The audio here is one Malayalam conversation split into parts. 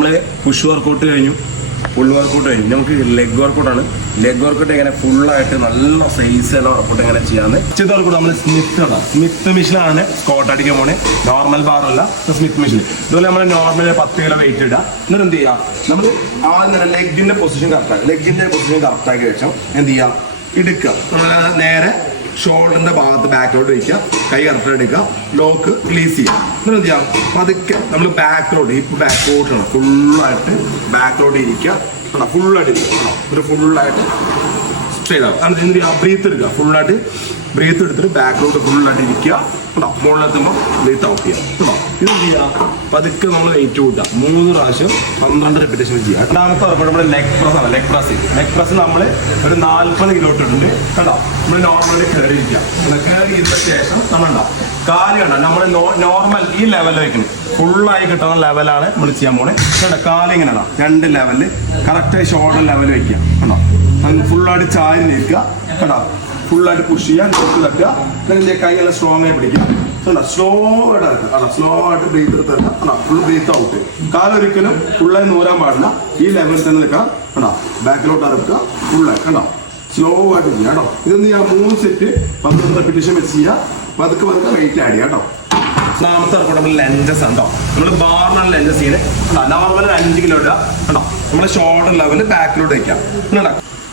നമ്മൾ പുഷ് വർക്കൗട്ട് കഴിഞ്ഞു. ഫുൾ വർക്കൗട്ട് കഴിഞ്ഞു. നമുക്ക് ലെഗ് വർക്കൗട്ടാണ് ലെഗ് വർക്കൗട്ട് എങ്ങനെ ഫുള്ളായിട്ട് നല്ല സൈസ് എല്ലാം വർക്കൗട്ട് എങ്ങനെ ചെയ്യാന്ന്. ചെയ്ത വർക്കൗട്ട് നമ്മൾ ആണ് സ്മിത്ത് മെഷീനാണ് സ്കോട്ട് അടിക്കാൻ പോണേ നോർമൽ ബാർ അല്ല സ്മിത്ത് മെഷീൻ ഇതുപോലെ നമ്മൾ നോർമൽ പത്ത് കിലോ വെയിറ്റ് ഇടുക. എന്നിട്ട് എന്ത് ചെയ്യാം? നമ്മൾ ആദ്യം തന്നെ ലെഗിന്റെ പൊസിഷൻ കറക്റ്റാക്കി ലെഗിന്റെ പൊസിഷൻ കറക്റ്റ് കറക്റ്റാക്കി വെച്ചാൽ എന്ത് ചെയ്യാം? ഇടുക്കുക നമ്മൾ നേരെ ഷോൾഡറിന്റെ ഭാഗത്ത് ബാക്കിലോട്ട് വയ്ക്കുക കൈ കറക്റ്റ് എടുക്കുക. ലോക്ക് റിലീസ് ചെയ്യുക. എന്നിട്ട് ചെയ്യാം? പതുക്കെ നമ്മൾ ബാക്കിലോട്ട് ഹിപ്പ് ബാക്കിലോട്ടാണ് ഫുള്ളായിട്ട് ബാക്കിലോട്ട് ഇരിക്കുക. ഫുള്ളായിട്ട് ഇരിക്കുക. ഒരു ഫുള്ളായിട്ട് സ്ട്രെയിറ്റ് ആവും എന്ത് ചെയ്യുക? ബ്രീത്ത് എടുക്കുക. ഫുള്ളായിട്ട് ബ്രീത്ത് എടുത്തിട്ട് ബാക്കിലോട്ട് ഫുള്ളായിട്ട് ഇരിക്കുക. കേട്ടോ മുകളിലെത്തുമ്പോൾ ബ്രീത്ത് ഔട്ട് ചെയ്യുക. കേട്ടോ ഇത് ചെയ്യുക പതുക്കെ നമ്മൾ വെയിറ്റ് കൂട്ടുക. മൂന്ന് പ്രാവശ്യം പന്ത്രണ്ട് റെപ്പിറ്റേഷൻ ചെയ്യുക. രണ്ടാമത്തെ ഉറപ്പ് നമ്മുടെ ലെഗ് പ്രസ് ആണ്. ലെഗ് പ്രസ് ലെഗ് പ്രസ് നമ്മൾ ഒരു നാൽപ്പത് കിലോ ഇട്ടിട്ടുണ്ട്. കേട്ടോ നമ്മൾ നോർമലി കയറി ഇരിക്കുക. കയറി ഇരുന്ന ശേഷം നമ്മളുണ്ടോ കാൽ കണ്ടോ? നമ്മൾ നോർമൽ ഈ ലെവലിൽ വെക്കണം ഫുള്ളായി കിട്ടുന്ന ലെവലാണ് നമ്മൾ ചെയ്യാൻ പോണേ. കേട്ടോ കാൽ ഇങ്ങനെ രണ്ട് ലെവലിൽ കറക്റ്റ് ഷോൾഡർ ലെവൽ വെക്കുക കണ്ടോ? ഫുള്ളായിട്ട് ചാരി നിൽക്കുക കേട്ടോ ഫുള്ളായിട്ട് പുഷ് ചെയ്യാൻ നോക്ക് തട്ടുക. എന്നിട്ട് കൈയെല്ലാം സ്ട്രോങ് ആയി പിടിക്കുക. സ്ലോ ആയിട്ട് ഇറക്കുക സ്ലോ ആയിട്ട് ബ്രീത്ത് എടുത്ത് ഫുൾ ബ്രീത്ത് ഔട്ട് കാലൊരിക്കലും ഫുള്ളായി നൂരാൻ പാടില്ല. ഈ ലെവലിൽ തന്നെ നിൽക്കുക. കണ്ടോ? ബാക്കിലോട്ട് അറക്കുക ഫുള്ളായി കണ്ടോ? സ്ലോ ആയിട്ട് ചെയ്യുക കേട്ടോ ഇതൊന്ന് ഞാൻ മൂന്ന് സെറ്റ് പന്ത്രണ്ട് റെപ്പിറ്റേഷൻ വെച്ച് ചെയ്യുക. പതുക്കെ പതുക്കെ വെയിറ്റ് ആഡ് ചെയ്യാം കേട്ടോ ഒന്നാമത്തെ ഇറക്കം നമ്മൾ ലെഞ്ചസ് ഉണ്ടോ നമ്മൾ ബാറിനാണ് ലെഞ്ചസ് ചെയ്യുന്നത്. നോർമൽ അഞ്ച് കിലോ ഇടുക. കേട്ടോ നമ്മൾ ഷോൾഡർ ലെവലിൽ ബാക്കിലോട്ട് വയ്ക്കാം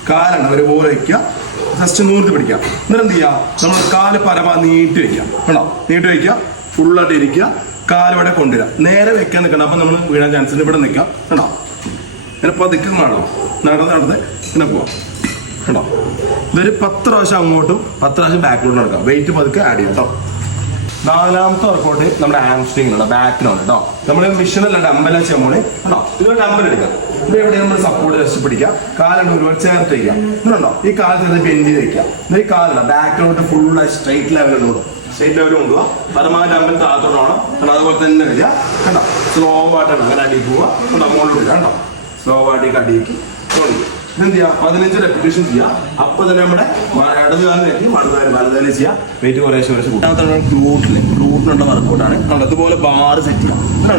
കാലാണ് ഒരുപോലെ വയ്ക്കുക ജസ്റ്റ് നൂറ്റി പിടിക്കാം. എന്നിട്ട് എന്ത് ചെയ്യുക നമ്മൾ കാൽ പരമാ നീട്ടി വയ്ക്കാം കണ്ടോ? നീട്ടി വയ്ക്കുക ഫുള്ളായിട്ട് ഇരിക്കുക. കാലോടെ കൊണ്ടുവരാം. നേരെ വെക്കാൻ നിൽക്കണം. അപ്പം നമ്മൾ വീഴാൻ ചാൻസ് ഉണ്ട് ഇവിടെ നിൽക്കാം. കണ്ടോ? ഇങ്ങനെ പതുക്കെ നടണം നടന്ന് നടന്ന് ഇങ്ങനെ പോവാം. കണ്ടോ? ഇതൊരു പത്ത് പ്രാവശ്യം അങ്ങോട്ടും പത്ത് പ്രാവശ്യം ബാക്കിലോട്ട് നടക്കാം. വെയിറ്റ് പതുക്കെ ആഡ് ചെയ്യാം കേട്ടോ. നാലാമത്തെ വർക്കൗട്ട് നമ്മുടെ ആംസ്ട്രിങ്ങിനുള്ള ബാക്കിനാണ് കേട്ടോ നമ്മൾ മിഷനല്ല ഡമ്പൽ ചെയ്യാൻ പോണേ കേട്ടോ ഇത് ഡമ്പൽ എടുക്കാം. ഇവിടെ എവിടെ നമ്മൾ സപ്പോർട്ട് ജസ്റ്റ് പിടിക്കുക? കാലാണ് ഒരുപാട് ചേർത്ത് വയ്ക്കുക. ഇതുണ്ടോ? ഈ കാൽ ചേർത്ത് ബെൻഡ് ചെയ്ത് വയ്ക്കുക. ഇത് ഈ കാലല്ല ബാക്കിലോട്ട് ഫുൾ സ്ട്രൈറ്റ് ലെവലിൽ കൊണ്ടുപോകും സ്ട്രൈറ്റ് ലെവലിൽ കൊണ്ടുപോകുക പരമാവധി ഡമ്പൽ താഴത്തോട്ട് വേണം കാരണം അതുപോലെ തന്നെ വരിക. കണ്ടോ? സ്ലോ ആയിട്ടാണ്. അങ്ങനെ അടിയിൽ പോവുക. മുകളിൽ വരിക. കണ്ടോ? സ്ലോ ആയിട്ട് അടിക്ക് എന്ത് ചെയ്യാം? പതിനഞ്ച് റെപ്പിറ്റേഷൻ ചെയ്യാം. അപ്പൊ തന്നെ നമ്മുടെ ഇടത് കാലം നേരത്തെ മടുതാരം വലതാരം ചെയ്യാം. അതുപോലെ ബാർ സെറ്റ് ചെയ്യാം. നമ്മൾ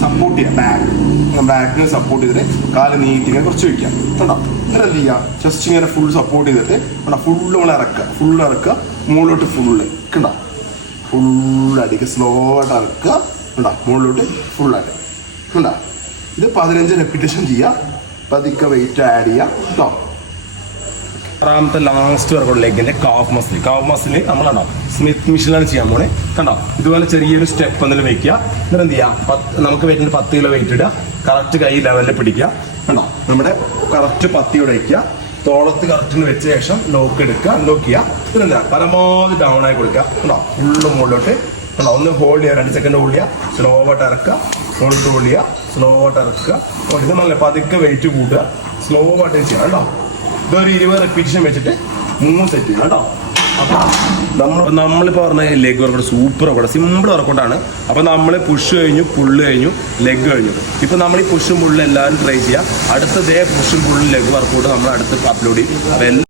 സപ്പോർട്ട് ചെയ്യാം. ബാക്ക് സപ്പോർട്ട് ചെയ്തിട്ട് കാൽ നീട്ടി ഇങ്ങനെ കുറച്ച് വെക്കാം. ഇങ്ങനെ എന്ത് ചെയ്യാം? ജസ്റ്റ് ഇങ്ങനെ ഫുൾ സപ്പോർട്ട് ചെയ്തിട്ട് കണ്ടോ? ഫുള്ള് നമ്മൾ ഇറക്കുക. ഫുള്ള് ഇറക്കുക. മുകളിലോട്ട് ഫുള്ള് കണ്ടോ? ഫുള്ള് അടിക്കുക സ്ലോ ആയിട്ട് ഇറക്കുക. കണ്ടോ? മുകളിലോട്ട് ഫുള്ളായിട്ട് കണ്ടോ? ഇത് പതിനഞ്ച് റെപ്പിറ്റേഷൻ ചെയ്യുക പതുക്കെ വെയിറ്റ് ആഡ് ചെയ്യാം. കേട്ടോ ആറാമത്തെ ലാസ്റ്റ് വർക്കുള്ള ലെഗിന്റെ കാഫ് മസിൽ കാഫ് മസിൽ നമ്മളാണോ സ്മിത്ത് മിഷനിലാണ് ചെയ്യാൻ പോണേ. കണ്ടോ? ഇതുപോലെ ചെറിയൊരു സ്റ്റെപ്പ് എന്തെങ്കിലും വെക്കുക. എന്നിട്ട് എന്ത് ചെയ്യാം? പത്ത് നമുക്ക് വരുന്ന പത്ത് കിലോ വെയിറ്റ് ഇടുക. കറക്റ്റ് കൈ ലെവലിൽ പിടിക്കുക. കണ്ടോ? നമ്മുടെ കറക്റ്റ് പത്തി ഇവിടെ വയ്ക്കുക തോളത്ത് കറക്റ്റിന് വെച്ച ശേഷം ലോക്ക് എടുക്കുക. അൺലോക്ക് ചെയ്യുക. പിന്നെന്താ? പരമാവധി ഡൗൺ ആയി കൊടുക്കുക. കണ്ടോ? ഫുള്ള് മുകളിലോട്ട് കണ്ടോ ഒന്ന് ഹോൾഡ് ചെയ്യുക രണ്ട് സെക്കൻഡ് ഹോൾഡ് ചെയ്യുക സ്ലോ ആയിട്ട് ഇറക്കുക ഹോൾഡ് ഹോൾഡ് ചെയ്യുക സ്ലോ ആയിട്ട് ഇറക്കുക. ഇത് നല്ല പതുക്കെ വെയിറ്റ് കൂട്ടുക. സ്ലോ ആയിട്ട് ചെയ്യുക കേട്ടോ. ഇതൊരു ഇരുപത് റെപ്പിറ്റേഷൻ വെച്ചിട്ട് മൂന്ന് സെറ്റ് ചെയ്യാം കേട്ടോ. നമ്മൾ നമ്മളിപ്പോൾ പറഞ്ഞ leg workout super workout simple വർക്കൗട്ടാണ് അപ്പോൾ നമ്മൾ പുഷ് കഴിഞ്ഞു പുള്ള് കഴിഞ്ഞു ലെഗ് കഴിഞ്ഞു. ഇപ്പോൾ നമ്മൾ ഈ പുഷും പുള്ളും എല്ലാവരും ട്രൈ ചെയ്യുക. അടുത്ത ഡേ പുഷും പുള്ളും ലെഗ് വർക്കൗട്ട് നമ്മൾ അടുത്ത് അപ്ലോഡ് ചെയ്യും. അപ്പോൾ